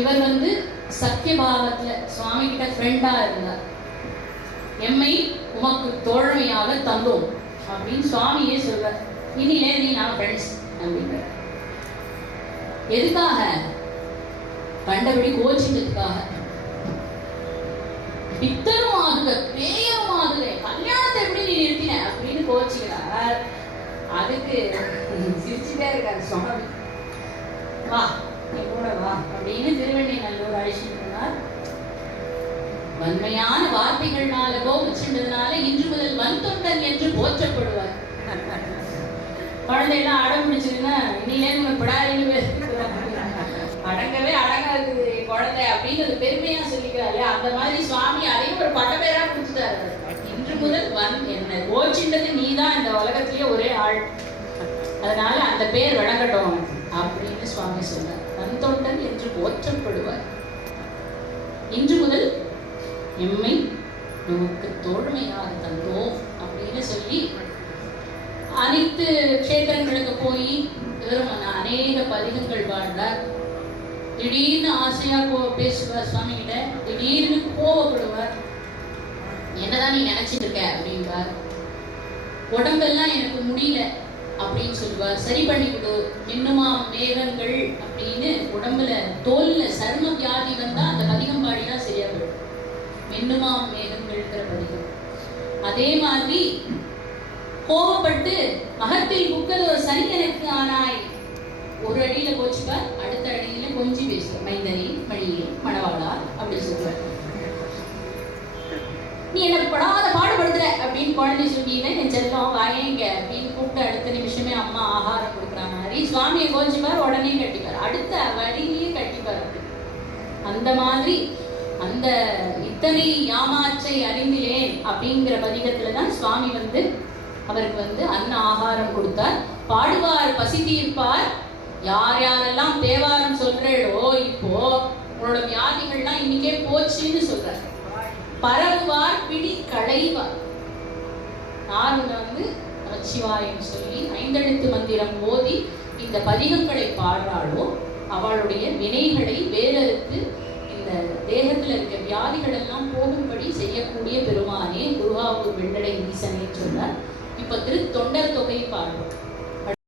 இவர் வந்து சக்கியபாவத்துல சுவாமி கிட்ட ஃப்ரெண்டா இருந்தார். எம்மை உமக்கு தோழமையாக தந்தோம் அப்படின்னு சுவாமியே சொல்றார். இனிலே நீ நான் ஃப்ரெண்ட்ஸ் அப்படின்ற. எதுக்காக? கண்டபடி கோச்சிங்கிறதுக்காக. பித்தரும் ஆகுத பேரும் ஆகுத கல்யாணத்தை எப்படி நீ நிறுத்தின அப்படின்னு கோச்சிக்கிறார். அதுக்கு சிரிச்சுட்டே இருக்காரு சுவாமி. வா நீ கூட வா அப்படின்னு திருவெண்ணெய்நல்லூர் அழைச்சிட்டு போனார். வன்மையான வார்த்தைகள்னால கோபிச்சுன்றதுனால இன்று முதல் வன்தொண்டன் என்று போற்றப்படுவார். குழந்தையெல்லாம் அடம் பிடிச்சிருந்தா இன்னிலே உனக்கு படாதுன்னு அடங்கவே அடங்காது குழந்தை அப்படின்னு பெருமையா சொல்லிக்கிறாரு. அந்த மாதிரி சுவாமி அதையும் ஒரு பட்டப்பேரா கொடுத்துட்டாரு. இன்று முதல் என்ன கோச்சின்றது நீதான் இந்த உலகத்திலேயே ஒரே ஆள், அதனால அந்த பேர் வழங்கட்டும் அப்படின்னு சுவாமி சொன்னார். வன்தொண்டன் என்று போற்றப்படுவார். இன்று முதல் எம்மை நமக்கு தோழமையாக தந்தோம் அப்படின்னு சொல்லி அனைத்து கஷேத்திரங்களுக்கு போய் அநேக பதிகங்கள் பாடுறார். திடீர்னு ஆசையா பேசுவார் சுவாமி கிட்ட, திடீர்னு கோவப்படுவார். என்னதான் நீ நினைச்சிட்டு இருக்க அப்படின்பார். உடம்பெல்லாம் எனக்கு முடியல அப்படின்னு சொல்லுவார். சரி பண்ணி கொடு, இன்னுமா மேகங்கள் அப்படின்னு உடம்புல தோல்ல சர்ம வியாதி வந்தா அந்த பதிகம் பாடினா சரியா போயிடும். மின்னுமா மேகங்கள்ங்கிற பதிகம். அதே மாதிரி கோவப்பட்டு மகத்தில் புக்கல் ஒரு சனி எனக்கு ஆனாய் ஒரு அடியில கோச்சுப்பார், அடுத்த அடியில கொஞ்சி பேசுவார். மைந்தனி மணியே மணவாளா அப்படி சொல்லுவார். நீ என்ன படாத பாடுபடுத்துற அப்படின்னு குழந்தை சொல்லினா என் செல்லம் வாயேங்க அப்படின்னு கூப்பிட்டு அடுத்த நிமிஷமே அம்மா ஆகாரம் கொடுக்குற மாதிரி சுவாமியை கோச்சிப்பார், உடனே கட்டிப்பார், அடுத்த வழியிலேயே கட்டிப்பார். அந்த மாதிரி அந்த இத்தனை யாமாற்றை அறிந்திலேன் அப்படிங்கிற பதிகத்துலதான் சுவாமி வந்து அவருக்கு வந்து அன்ன ஆகாரம் கொடுத்தார். பாடுவார் பசி தீர்ப்பார். யார் யாரெல்லாம் தேவாரம் சொல்றோ இப்போ உங்களோட வியாதிகள்லாம் இன்னைக்கே போச்சுன்னு சொல்றார். பரவுவார் பிடி களைவார். யார் வந்து நமச்சிவாயம் சொல்லி ஐந்தெழுத்து மந்திரம் ஓதி இந்த பதிகங்களை பாடுறாளோ அவளுடைய வினைகளை வேறறுத்து இந்த தேகத்துல இருக்க வியாதிகள் எல்லாம் போகும்படி செய்யக்கூடிய பெருமானே குருவாவூர் வெள்ளடை ஈசனே சொன்னார். இப்ப தொண்டர் தொகை பாடுறோம்.